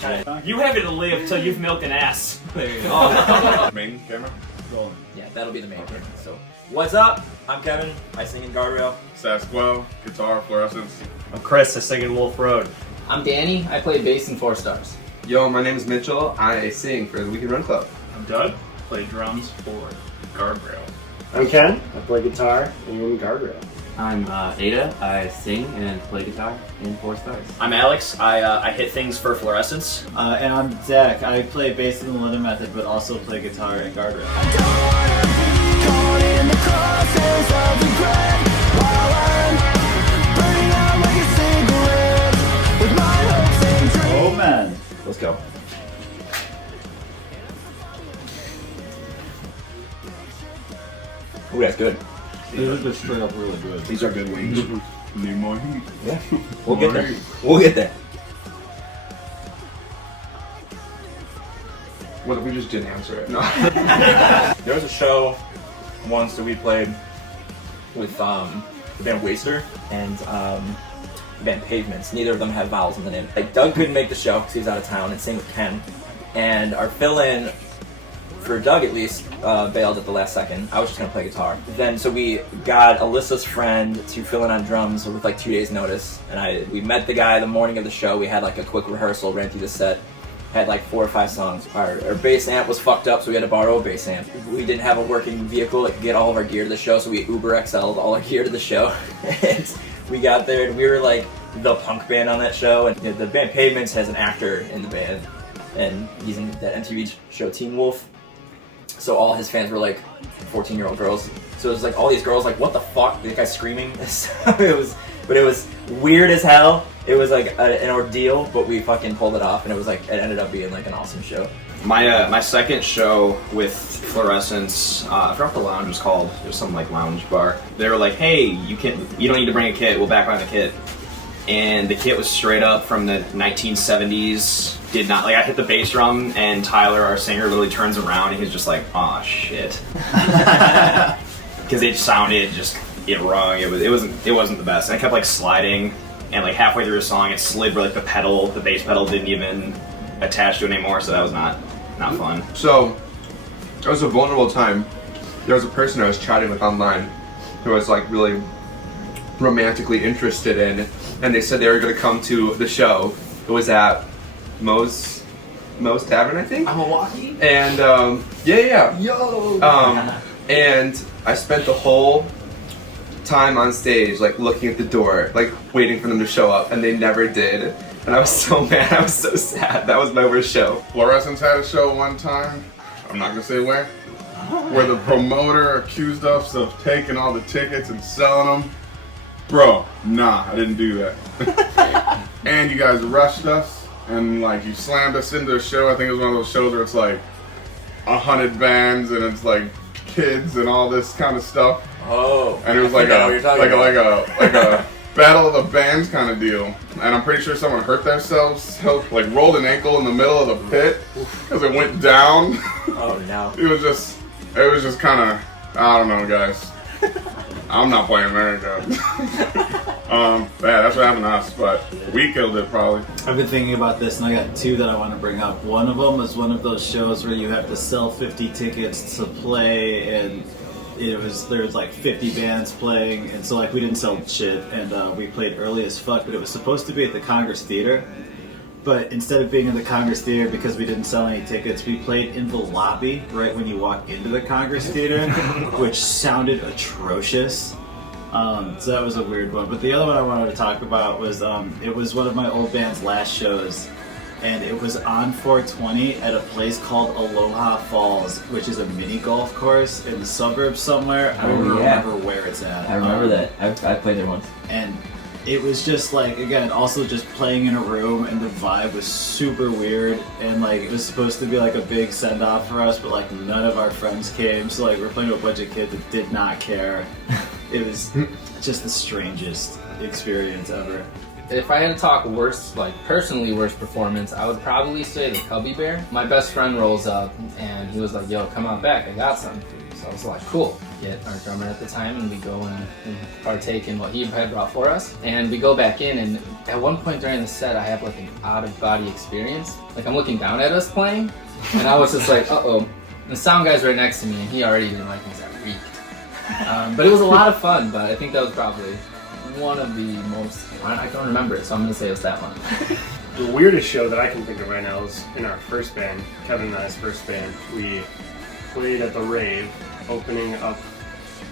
trust me. You have it to live till you've milked an ass. There you go. Main camera? Rolling. Yeah, that'll be the main camera. So, what's up? I'm Kevin. I sing in Guardrail. Sasquel, guitar, Fluorescents. I'm Chris. I sing in Wolf Road. I'm Danny. I play bass in 4 Stars. Yo, my name is Mitchell. I sing for the Weekend Run Club. I'm Doug. Play drums for Guardrail. I'm Ken. I play guitar in Guardrail. I'm Aida. I sing and play guitar in 4 Stars. I'm Alex. I hit things for Fluorescents. And I'm Zach. I play bass in the London Method, but also play guitar in Guardrail. Omen. Let's go. Ooh, that's good. These are just straight up really good. These are good wings. Need more heat. Yeah, we'll get there. We'll get there. What if we just didn't answer it? No. There was a show once that we played with the band Waster and the band Pavements. Neither of them had vowels in the name. Like, Doug couldn't make the show because he was out of town, and same with Ken. And our fill-in, for Doug at least, bailed at the last second. I was just gonna play guitar. Then, so we got Alyssa's friend to fill in on drums with like 2 days notice. And we met the guy the morning of the show. We had like a quick rehearsal, ran through the set. Had like 4 or 5 songs. Our bass amp was fucked up, so we had to borrow a bass amp. We didn't have a working vehicle that could get all of our gear to the show, so we Uber XL'd all our gear to the show. And we got there, and we were like the punk band on that show. And the band Pavements has an actor in the band, and he's in that MTV show Teen Wolf. So all his fans were like 14-year-old girls. So it was like all these girls like, what the fuck? The guy's screaming. It was weird as hell. It was like an ordeal, but we fucking pulled it off, and it was like, it ended up being like an awesome show. My second show with Fluorescents, I forgot what the lounge was called. It was some like lounge bar. They were like, hey, you don't need to bring a kit. We'll back on the kit. And the kit was straight up from the 1970s. Did not, like, I hit the bass drum, and Tyler, our singer, literally turns around and he's just like, aw, shit. Because it sounded just, it rung. It wasn't the best. And I kept like sliding, and like halfway through the song it slid where like the bass pedal didn't even attach to it anymore, so that was not fun. So, it was a vulnerable time. There was a person I was chatting with online who I was like really romantically interested in, and they said they were going to come to the show. It was at Moe's Tavern, I think. Milwaukee? And yeah. Yo! And I spent the whole time on stage like looking at the door, like waiting for them to show up, and they never did. And I was so mad. I was so sad. That was my worst show. Fluorescents had a show one time, I'm not gonna say where the promoter accused us of taking all the tickets and selling them. Bro, nah, I didn't do that. And you guys rushed us, and like you slammed us into a show. I think it was one of those shows where it's like 100 bands and it's like kids and all this kind of stuff. Oh. And it was like a battle of the bands kind of deal. And I'm pretty sure someone hurt themselves, like rolled an ankle in the middle of the pit because it went down. Oh no. It was just kind of, I don't know, guys. I'm not playing America. Yeah, that's what happened to us, but we killed it probably. I've been thinking about this, and I got 2 that I want to bring up. One of them is one of those shows where you have to sell 50 tickets to play, and there was like 50 bands playing, and so like we didn't sell shit, and we played early as fuck, but it was supposed to be at the Congress Theater. But instead of being in the Congress Theater, because we didn't sell any tickets, we played in the lobby right when you walk into the Congress Theater, which sounded atrocious. So that was a weird one. But the other one I wanted to talk about was, it was one of my old band's last shows, and it was on 420 at a place called Aloha Falls, which is a mini golf course in the suburbs somewhere. I don't remember where it's at. I remember that. I played there once. And it was just like, again, also just playing in a room, and the vibe was super weird, and like it was supposed to be like a big send-off for us, but like none of our friends came, so like we're playing with a bunch of kids that did not care. It was just the strangest experience ever. If I had to talk worst, like personally worst performance, I would probably say the Cubby Bear. My best friend rolls up and he was like, yo, come on back, I got something for you. So I was like, cool. Kit, our drummer at the time, and we go and partake in what he had brought for us. And we go back in, and at one point during the set, I have like an out-of-body experience. Like I'm looking down at us playing, and I was just like, uh-oh. And the sound guy's right next to me, and he already didn't like me, so I reeked. But it was a lot of fun, but I think that was probably one of the most, I don't remember it, so I'm going to say it was that one. The weirdest show that I can think of right now is in our first band, Kevin and I's first band. We played at the rave, opening up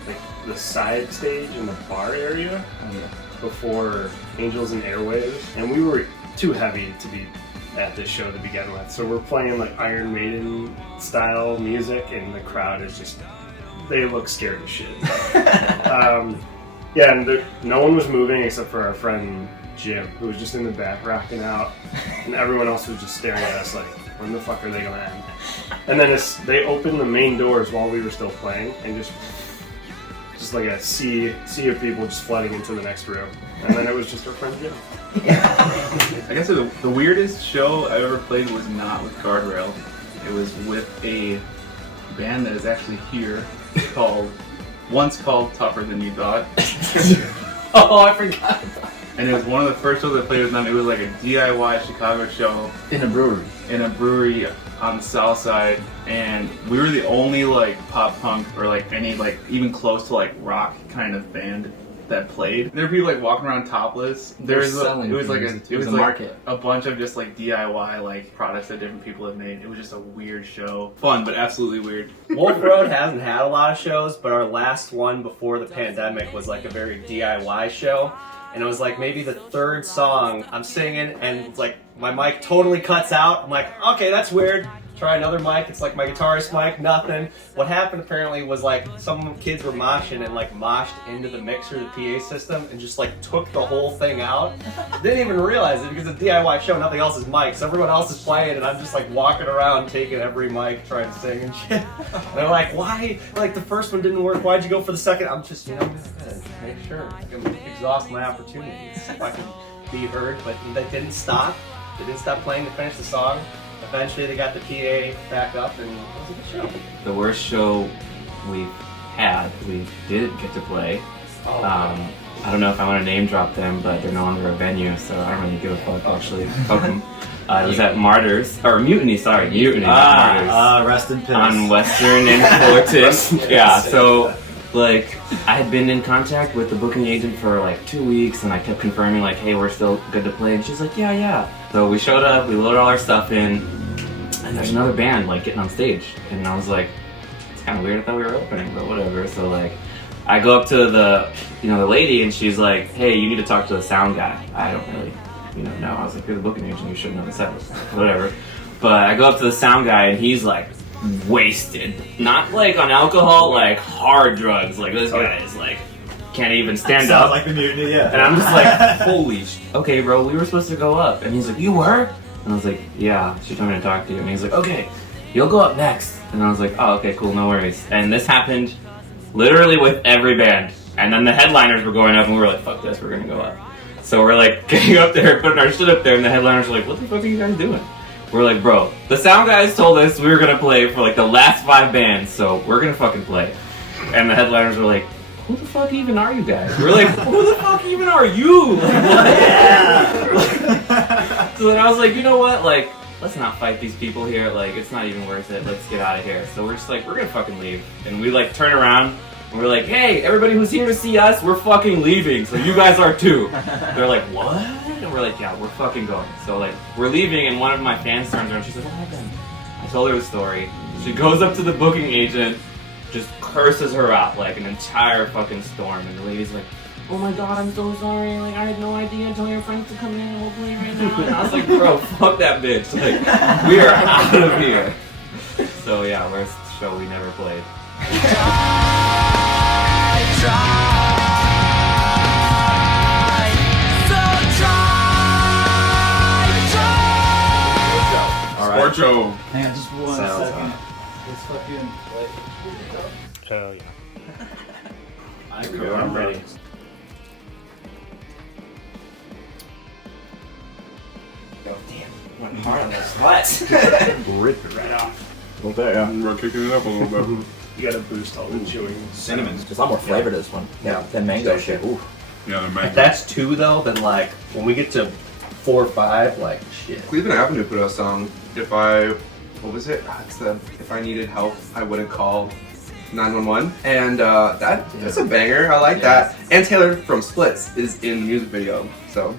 like the side stage in the bar area before Angels and Airwaves, and we were too heavy to be at this show to begin with. So we're playing like Iron Maiden style music, and the crowd is just, they look scared as shit. Yeah, and no one was moving except for our friend Jim, who was just in the back rocking out, and everyone else was just staring at us like, when the fuck are they gonna end? And then they opened the main doors while we were still playing, and just like a sea of people just flooding into the next room. And then it was just our friend Jim. I guess the weirdest show I ever played was not with Guardrail. It was with a band that is actually here once called Tougher Than You Thought. Oh, I forgot. And it was one of the first shows I played with them. It was like a DIY Chicago show. In a brewery. In a brewery on the south side. And we were the only like pop punk or like any like even close to like rock kind of band that played. There were people like walking around topless. It was like market. A bunch of just like DIY like products that different people have made. It was just a weird show. Fun, but absolutely weird. Wolf Road hasn't had a lot of shows, but our last one before the pandemic was like a very DIY show. And it was like maybe the third song I'm singing, and it's like my mic totally cuts out. I'm like, okay, that's weird. Try another mic. It's like my guitarist mic, nothing. What happened apparently was like some kids were moshing and like moshed into the mixer, the PA system, and just like took the whole thing out. Didn't even realize it because it's a DIY show, nothing else is mics. So everyone else is playing, and I'm just like walking around taking every mic, trying to sing and shit. And they're like, why? Like the first one didn't work. Why'd you go for the second? I'm just, I gotta make sure I can exhaust my opportunities if I can be heard. But they didn't stop. They didn't stop playing to finish the song. Eventually they got the PA back up, and it was a good show. The worst show we've had, we didn't get to play. I don't know if I want to name drop them, but they're no longer a venue, so I don't really give a fuck actually. Fuck them. It was at Mutiny, Martyrs. Rest in peace. On Western and Fullerton. Yeah, so like I had been in contact with the booking agent for like 2 weeks, and I kept confirming like, hey, we're still good to play, and she's like, yeah. So we showed up, we loaded all our stuff in, and there's another band like getting on stage, and I was like, it's kind of weird. I thought we were opening, but whatever. So like, I go up to the lady, and she's like, hey, you need to talk to the sound guy. I don't really, know. I was like, you're the booking agent, you should know the set list, whatever. But I go up to the sound guy, and he's like wasted, not like on alcohol, like hard drugs. Like this guy is like can't even stand up. Like the Mutiny, yeah. And I'm just like, holy okay, bro, we were supposed to go up. And he's like, you were? And I was like, yeah, she told me to talk to you. And he's like, okay, you'll go up next. And I was like, oh, okay, cool, no worries. And this happened literally with every band. And then the headliners were going up, and we were like, fuck this, we're gonna go up. So we're like getting up there, putting our shit up there, and the headliners were like, what the fuck are you guys doing? We're like, bro, the sound guys told us we were gonna play for like the last 5 bands, so we're gonna fucking play. And the headliners were like, who the fuck even are you guys? We're like, who the fuck even are you? Like, what? So then I was like, you know what? Like, let's not fight these people here. Like, it's not even worth it. Let's get out of here. So we're just like, we're gonna fucking leave. And we like turn around and we're like, hey, everybody who's here to see us, we're fucking leaving. So you guys are too. They're like, what? And we're like, yeah, we're fucking going. So like, we're leaving, and one of my fans turns around. She's like, what happened? I told her the story. She goes up to the booking agent, just curses her out like an entire fucking storm, and the lady's like, oh my god, I'm so sorry, like I had no idea, tell your friends to come in and we'll play right now. And I was like, bro, fuck that bitch, like, we are out of here. So yeah, worst show we never played. Scorcho. Hang on, just one second. Let's fucking play. Oh yeah. I'm ready. Oh, damn. Went hard on those sweats. Rip it right off. We're kicking it up a little bit. You gotta boost all the chewing. Cinnamon. There's a lot more flavor to this one. Yeah. Than mango shit. Ooh. Yeah, the If mango. that's 2 though, then like when we get to 4 or 5, like shit. Cleveland Avenue put out a song. What was it? It's the If I Needed Help, I Wouldn't Call 911. And that's a banger. I like that. And Taylor from Splits is in the music video. So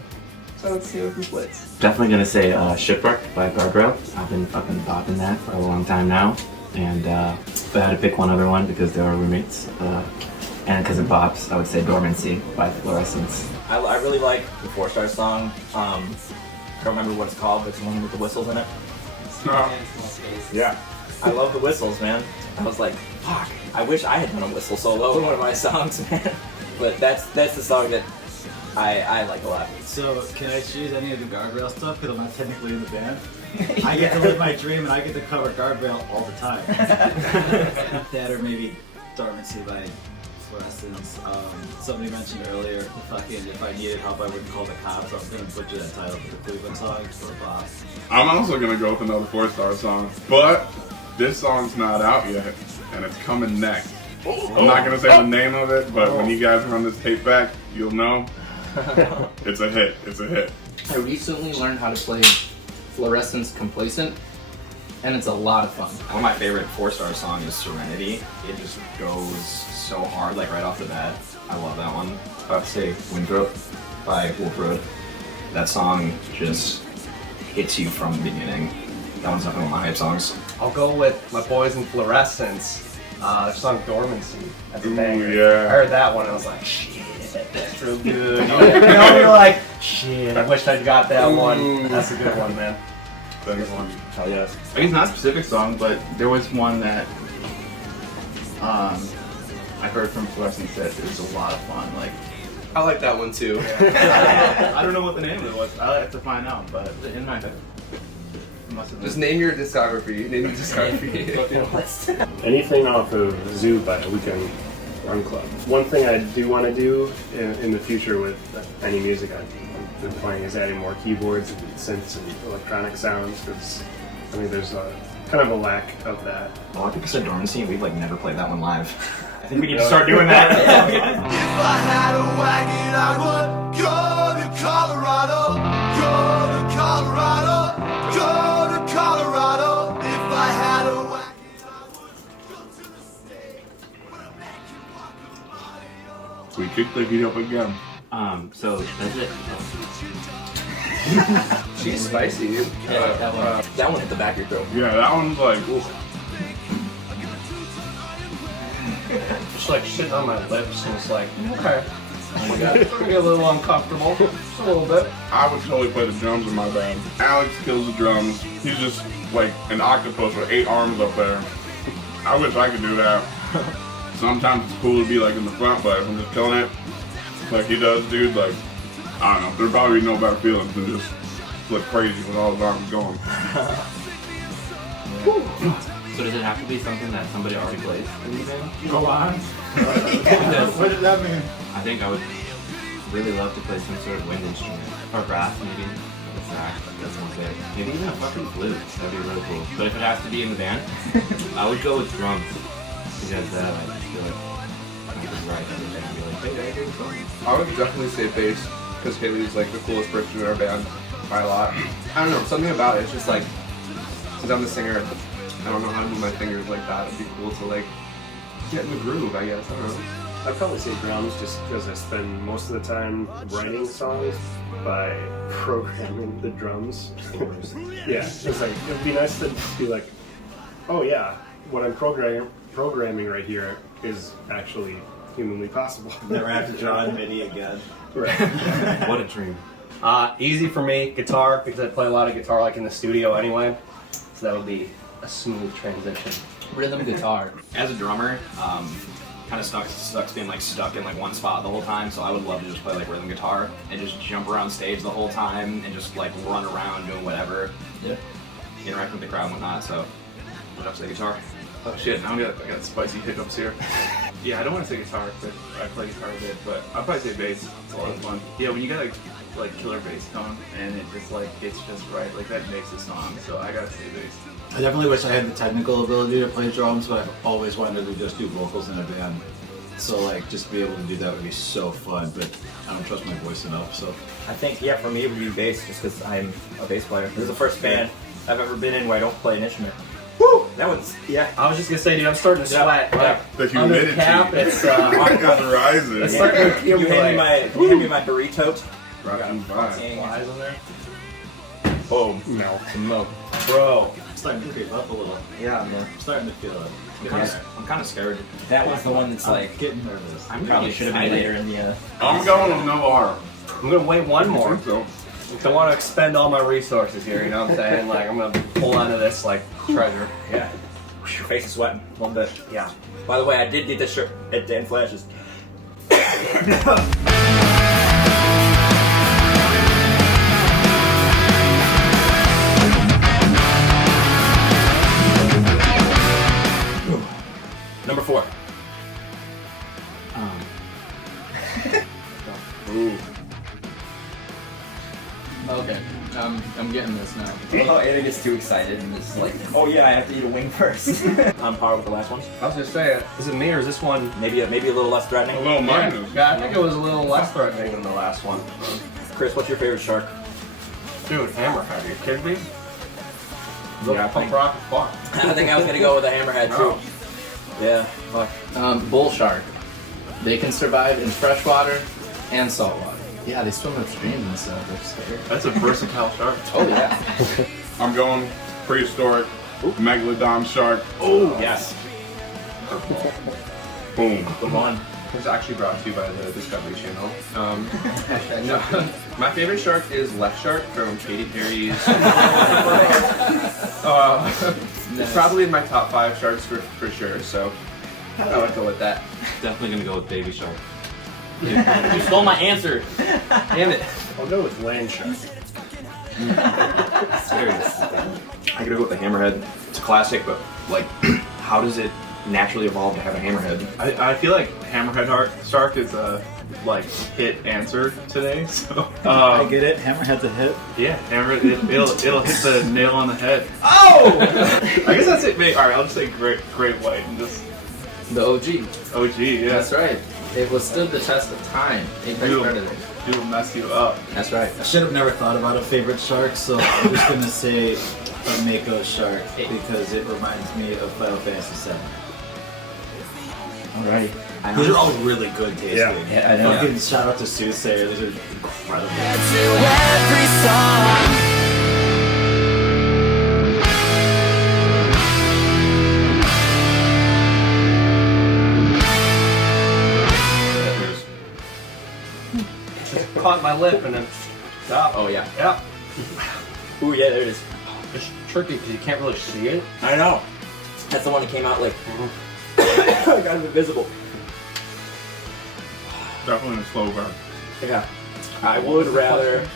let's see from Splits. Definitely gonna say Shipwreck by Guardrail. I've been fucking bopping that for a long time now. And if I had to pick one other one because they are roommates, and because it bops, I would say Dormancy by Fluorescents. I really like the 4-star song. I don't remember what it's called, but it's the one with the whistles in it. Yeah. I love the whistles, man. I was like, fuck, I wish I had done a whistle solo in one of my songs, man. But that's the song that I like a lot. So, can I choose any of the Guardrail stuff? Because I'm not technically in the band. I get to live my dream and I get to cover Guardrail all the time. That or maybe Dormancy by Fluorescents. Somebody mentioned earlier, if I needed help, I wouldn't call the cops. I was going to butcher that title for the Cleveland song for Bob. I'm also gonna go with another 4-star song, but this song's not out yet, and it's coming next. I'm not gonna say the name of it, but when you guys run this tape back, you'll know. It's a hit. It's a hit. I recently learned how to play Fluorescents Complacent, and it's a lot of fun. One of my favorite 4-star songs is Serenity. It just goes so hard, like right off the bat. I love that one. I'd say Winthrop by Wolf Road. That song just hits you from the beginning. That one's definitely one of my hype songs. I'll go with my boys in Fluorescents. Their song Dormancy. That's a banger. yeah. I heard that one and I was like, shit, that's real good. You know, you're like, shit, I wish I'd got that one. That's a good one, man. That is one. Hell yes. I mean, it's not a specific song, but there was one that I heard from Fluorescents that it was a lot of fun. Like, I like that one too. I don't know what the name of it was. I'll have to find out, but In my head. it must have been. Just name your discography. Name your discography. Anything off of Zoo by Weekend Run Club. One thing I do want to do in the future with any music I've been playing is adding more keyboards and synths and electronic sounds, because I mean there's a kind of a lack of that. A lot of people said Dormancy, and we've like never played that one live. I think we need to start doing that. If I had a wagon, I would go to Colorado, go to Colorado, go to Colorado. If I had a wagon, I would go to the state where I make you walk a mile. We kicked the heat up again. So that's it. She's spicy, dude. That one hit the back of your throat. Yeah, that one's like, ooh. Just like shitting on my lips and it's like, okay. It's gonna be a little uncomfortable. Just a little bit. I would totally play the drums in my band. Alex kills the drums. He's just like an octopus with 8 arms up there. I wish I could do that. Sometimes it's cool to be like in the front, but if I'm just killing it like he does, dude, like, I don't know. There'd probably be no better feelings than just look crazy with all the arms going. So does it have to be something that somebody already plays in the band? Go on. Because What does that mean? I think I would really love to play some sort of wind instrument. Or brass, maybe. Like a sax, that sounds good. Maybe even a fucking flute. That'd be really cool. But if it has to be in the band, I would go with drums. Because I just feel like I could write that in the band and be like, hey, I do drums. I would definitely say bass, because Haley's like the coolest person in our band by a lot. I don't know, something about it. It's just like, since I'm the singer, I don't know how to move my fingers like that. It'd be cool to like get in the groove, I guess. I don't know. I'd probably say drums just because I spend most of the time writing songs by programming the drums. Yeah, it's like, it'd be nice to be like, oh yeah, what I'm programming right here is actually humanly possible. Never have to draw in MIDI again. Right. What a dream. Easy for me, guitar, because I play a lot of guitar like in the studio anyway. So that would be a smooth transition. Rhythm guitar. As a drummer, kind of sucks being like stuck in like one spot the whole time. So I would love to just play like rhythm guitar and just jump around stage the whole time and just like run around doing whatever. Yeah. Interact with the crowd and whatnot. So I'd have to say guitar. Oh shit, now I got spicy hiccups here. Yeah, I don't want to say guitar, but I play guitar a bit, but I'd probably say bass. It's a lot of fun. Yeah, when you got like killer bass tone and it just like it's just right, like that makes a song. So I gotta say bass. I definitely wish I had the technical ability to play drums, but I've always wanted to just do vocals in a band. So like just be able to do that would be so fun, but I don't trust my voice enough. So I think yeah, for me it would be bass, just because I'm a bass player. This is the first band I've ever been in where I don't play an instrument. Woo! That one's I was just gonna say, dude, I'm starting to sweat. Yeah. The Under humidity. the cap, it's on the horizon. It's starting to you accumulate. hand me my burrito. Rockin' vibe. Flies in there. Boom. Melt. Some milk. Bro. I'm starting to creep up a little. Yeah, man. I'm starting to feel it. I'm kind of scared. That was the one that's like Getting nervous. I probably should have been later in the. I'm going with no R. I'm gonna wait one more. So, I want to expend all my resources here, you know what I'm saying? Like, I'm gonna pull onto this like treasure. Yeah. Your face is sweating a little bit. Yeah. By the way, I did get this shirt at Dan Flash's. Number 4. ooh. Okay, I'm getting this now. Oh, Aida gets too excited and it's like, oh yeah, I have to eat a wing first. On par with the last one. I was just saying, is it me or is this one? Maybe a little less threatening. A little minus. Yeah, I think it was a little less threatening than the last one. Chris, what's your favorite shark? Dude, hammerhead, are you kidding me? Yeah, I Punk think, rock as fuck. I think I was gonna go with a hammerhead too. Yeah, fuck. Bull shark. They can survive in freshwater and saltwater. Yeah, they swim upstream and stuff. They're scary. That's a versatile shark. Oh yeah. I'm going prehistoric megalodon shark. Oh yes. Boom. The one. It was actually brought to you by the Discovery Channel. No, my favorite shark is Left Shark from Katy Perry's. It's probably in my top 5 sharks for sure, so I would go with that. Definitely gonna go with baby shark. You stole my answer. Damn it. I'll go with land shark. Serious. I gotta go with the hammerhead. It's a classic, but like, how does it naturally evolve to have a hammerhead? I feel like hammerhead shark is a like hit answer today. So I get it. Hammerhead's a hit. yeah, it'll hit the nail on the head. Oh! I guess that's it. All right, I'll just say great white and just The OG. OG. Yeah, That's right. It withstood the test of time. Apex Dude. predator. It'll mess you up. That's right. I should have never thought about a favorite shark, so I'm just gonna say a Mako shark because it reminds me of Final Fantasy VII. All right. These are all really good tasting. Yeah, I know. Fucking shout out to Soothsayer. These are incredible. Caught my lip and then stop. Oh yeah. Yeah. Ooh yeah, there it is. It's tricky because you can't really see it. I know. That's the one that came out like kind of invisible. Definitely a slow burn. Yeah. I would rather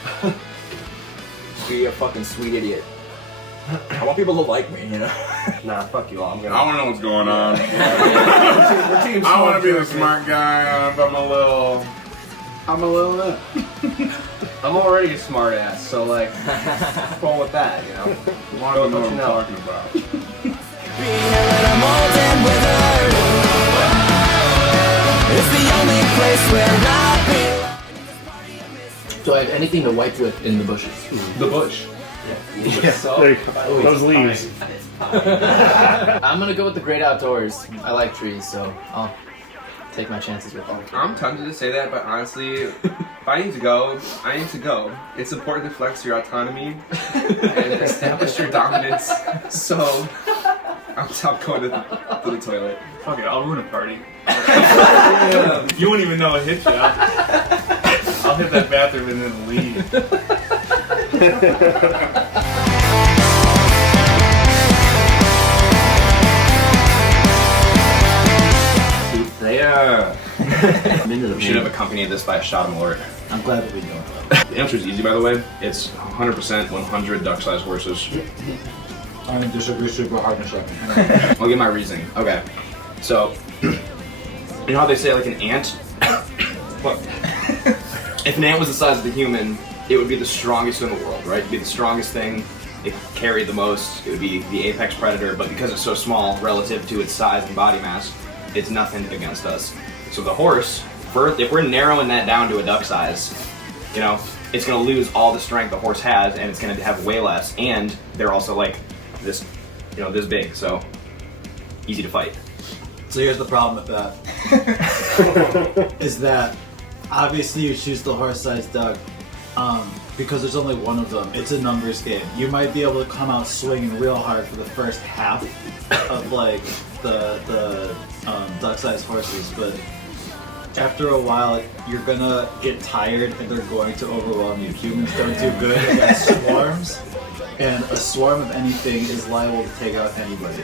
be a fucking sweet idiot. I want people to like me, you know? Nah, fuck you all. I'm I gonna. want to know what's going on. We're team I want to be the smart smart guy. I'm a little. I'm already a smart ass, so like, roll with that, you know? You want to know what I'm know. talking about. Do I have anything to wipe with in the bushes? The bush. There you go. Those leaves. I'm gonna go with the great outdoors. I like trees, so I'll take my chances with them. I'm tempted to say that, but honestly, if I need to go, I need to go. It's important to flex your autonomy and establish your dominance. So, I'm going to the toilet. Fuck it, I'll ruin a party. You won't even know it hit you. I'll hit that bathroom and then leave. Soothsayer. I'm into the We should have accompanied this by a shot of Malört. I'm glad that we know that. The answer is easy, by the way. It's 100% 100 duck-sized horses. I'm gonna disagree super hard in a second. I'll give my reasoning. Okay. So, you know how they say like an ant? Look, if an ant was the size of a human, it would be the strongest in the world, right? It'd be the strongest thing. It carried the most. It would be the apex predator, but because it's so small relative to its size and body mass, it's nothing against us. So the horse, if we're narrowing that down to a duck size, you know, it's going to lose all the strength the horse has, and it's going to have way less. And they're also like this, you know, this big, so easy to fight. So here's the problem with that. Is that obviously you choose the horse-sized duck because there's only one of them. It's a numbers game. You might be able to come out swinging real hard for the first half of like the duck-sized horses, but after a while you're gonna get tired and they're going to overwhelm you. Humans don't do good against swarms, and a swarm of anything is liable to take out anybody.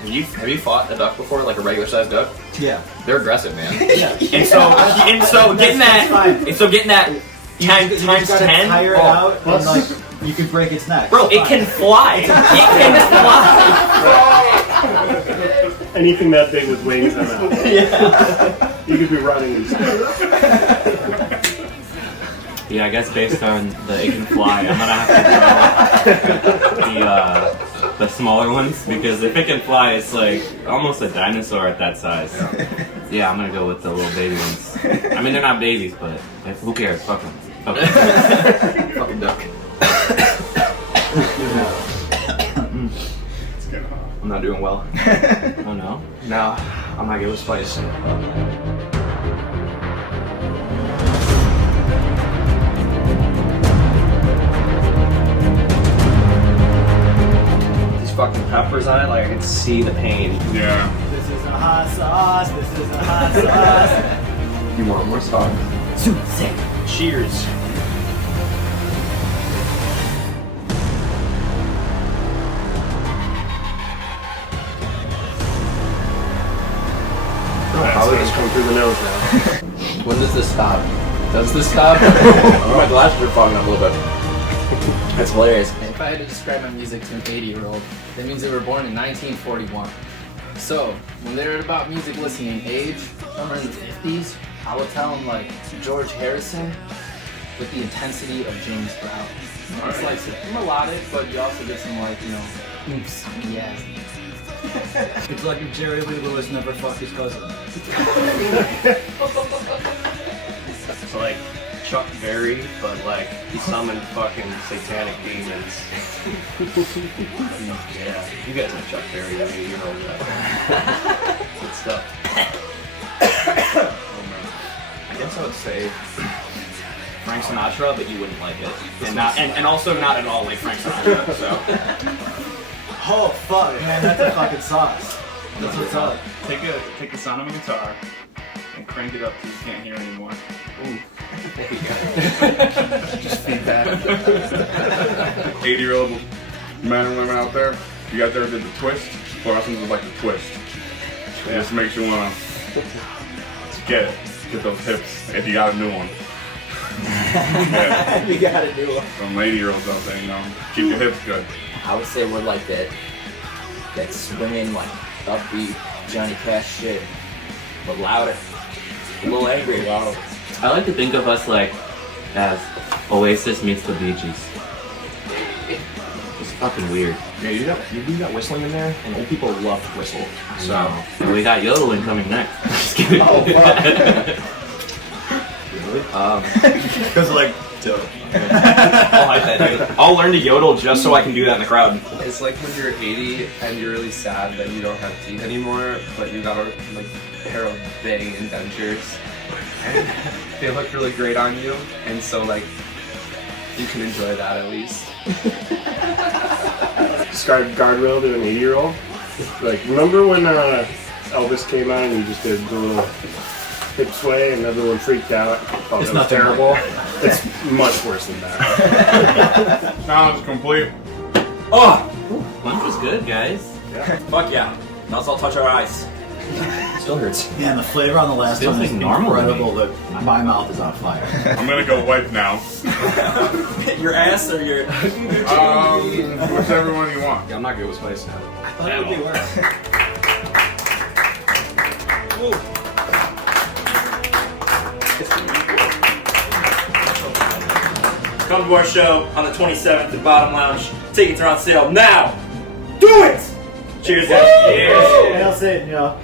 Have you fought a duck before, like a regular sized duck? Yeah. They're aggressive, man. Yeah. And so getting that times gotta 10. tire it out and like you could break its neck. Bro, it can fly. It can fly. Anything that big with wings, I'm out. Yeah. You could be running and stuff. Yeah, I guess based on the it can fly, I'm gonna have to go the smaller ones, because if it can fly, it's like almost a dinosaur at that size. Yeah, I'm gonna go with the little baby ones. I mean, they're not babies, but who cares? Fuck them. Fuck them. Fucking duck. I'm not doing well. Oh no? No, I'm not good with spice. Fucking peppers on it, like I can see the pain. Yeah. This is a hot sauce. This is a hot sauce. You want more sauce? Soothsayer. Cheers. How is this coming through the nose now? When does this stop? Does this stop? My glasses are fogging up a little bit. That's hilarious. If I had to describe my music to an 80-year-old, that means they were born in 1941. So, when they're at about music listening age, somewhere in the 50s, I would tell them like George Harrison with the intensity of James Brown. It's like melodic, but you also get some like, you know, oops, yes. It's like if Jerry Lee Lewis never fucked his cousin. So like Chuck Berry, but like he summoned fucking satanic demons. Yeah, you guys know Chuck Berry, I mean, you know that. Good stuff. I guess I would say Frank Sinatra, but you wouldn't like it, and also not at all like Frank Sinatra. So. Oh fuck, man, that's a fucking sauce. That's what's up. Take the sound of a guitar and crank it up till you can't hear anymore. Ooh. Just feedback. 80-year-old men and women out there, you guys ever did the twist? Fluorescents is like the twist. It just makes you wanna get those hips if you got a new one. Yeah. You got a new one. Some 80-year-olds out there, you know, keep your hips good. I would say we're like that swinging, like upbeat Johnny Cash shit, but louder, a little angry. Wow. I like to think of us like as Oasis meets the Bee Gees. It's fucking weird. Yeah, you got whistling in there, and old people love to whistle. So And we got yodeling coming next. Just kidding. Oh, really? Because like, dope. I'll hype that, dude. I'll learn to yodel just so I can do that in the crowd. It's like when you're 80 and you're really sad that you don't have teeth anymore, but you got a like pair of bang indentures, and they look really great on you, and so like you can enjoy that at least. Describe Guardrail to an 80-year-old. Like, remember when Elvis came out and he just did the little hip sway and everyone freaked out? Thought It's that was nothing terrible. like It's much worse than that. Challenge complete. Oh, Lunch was good, guys. fuck yeah. Now let's all touch our eyes. Still hurts. Yeah, and the flavor on the last Feels one is like normal to me. incredible, but my mouth is on fire. I'm gonna go wipe now. Your ass or your... Whichever one you want. Yeah, I'm not good with spice now. I thought it would be worse. Come to our show on the 27th at Bottom Lounge. Tickets are on sale now. Do it! Cheers, guys. Cheers. I'll say it, y'all.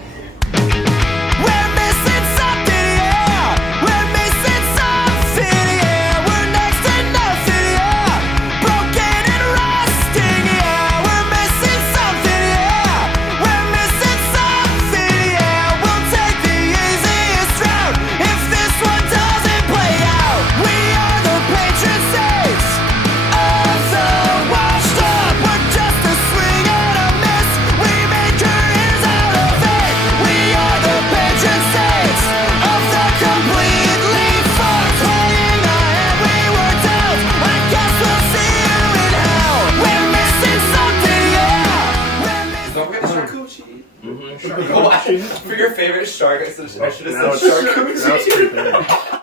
We're missing something, yeah. We're missing something, yeah. We're next to nothing, yeah. Broken and rusting, yeah. We're missing something, yeah. We're missing something, yeah. We'll take the easiest route if this one doesn't play out. We are the patron saints of the washed up. We're just a swing and a miss. We made careers out of it. We are the patron saints of the completely fucked. Playing the hand we worked out. I guess we'll see you in hell. We're missing something, yeah. We're missing. Don't forget the charcuterie. For your favorite shark, I should have said That was charcuterie. pretty bad.